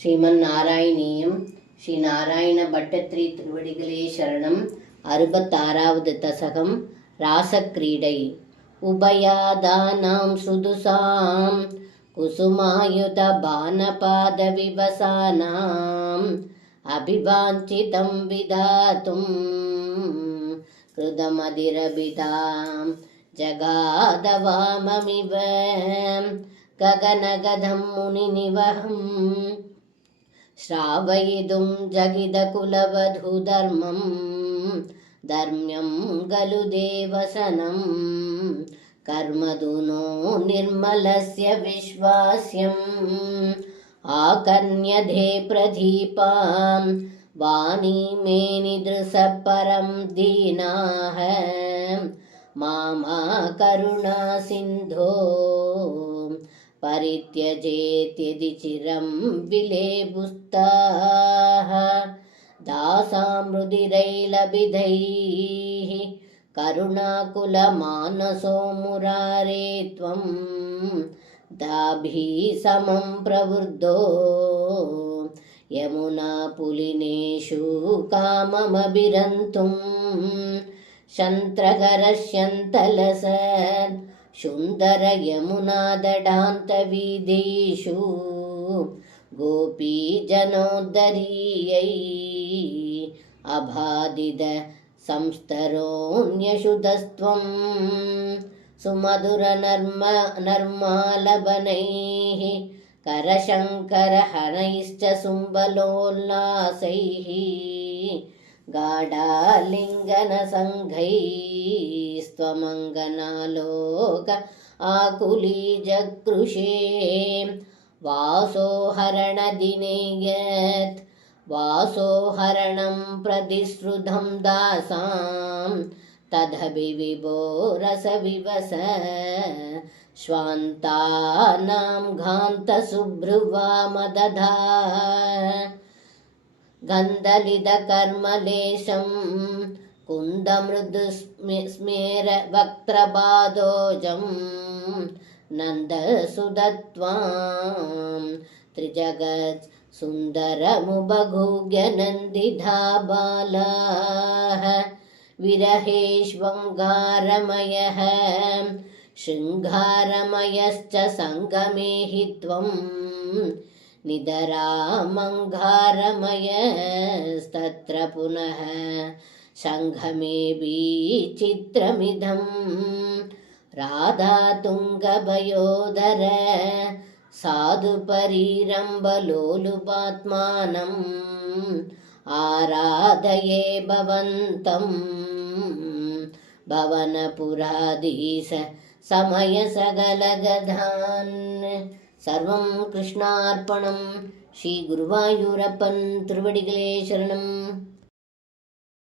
ಶ್ರೀಮನ್ನಾರಾಯಣೀಯಂ ಶ್ರೀ ನಾರಾಯಣ ಭಟ್ಟತ್ರಿ ತಿರುವಡಿಗಳೇ ಶರಣಂ 66வது தசகம் ராசக்ரீடை உபயாதானாம் சுதுசாம் குசுமாயுத பானபாத விவசானாம் அபிவாஞ்சிதம் விதாத்தும் கிருதமதிரபிதாம் ஜகாதவாமமிவ गगनगधं मुनिनिवहं श्रावयितुं जगिदकुलवधूधर्मं धर्म्यं गलु देवसनं कर्मधुनो निर्मलस्य विश्वास्यम् आकर्ण्यधे प्रदीपां वाणीमेनिदृशः परं दीनाः मामा करुणा सिन्धो परित्यजेत्यदि चिरं विलेबुस्ताः दासामृदिरैलभिधैः करुणाकुलमानसो मुरारे त्वं दाभिः समं प्रवृद्धो यमुनापुलिनेषु काममभिरन्तुं शन्त्रगरश्यन्तलसत् सुन्दर यमुनादडान्तवीथीषु गोपीजनोद्धरीयै अबाधित संस्तरोऽन्यशुधस्त्वं सुमधुरनर्मालबनैः करशङ्करहनैश्च सुम्बलोल्लासैः गाढालिङ्गनसङ्घैस्त्वमङ्गनालोक आकुलीजकृषे वासोहरणदिने यत् वासोहरणं प्रतिश्रुतं दासां तदभिविभो रसविवस श्वान्तानां घान्तसुभ्रुवा मदधा गन्धलिदकर्मलेशं कुन्दमृदुस्मेर वक्त्रपादोजं नन्दसुदत्वां त्रिजगत् सुन्दरमुपगुह्य नन्दिधा बालाः विरहेष्वङ्गारमयः शृङ्गारमयश्च सङ्गमे हि त्वं निधरामङ्गारमयस्तत्र पुनः सङ्गमेऽपि चित्रमिदं राधातुङ्गभयोधर साधुपरीरम्बलोलुपात्मानम् आराधये भवन्तं भवनपुराधीश समयसगलगधान् सर्वं कृष्णार्पणं श्री गुरुवायूरप्पन तिरुवडिगळे शरणं।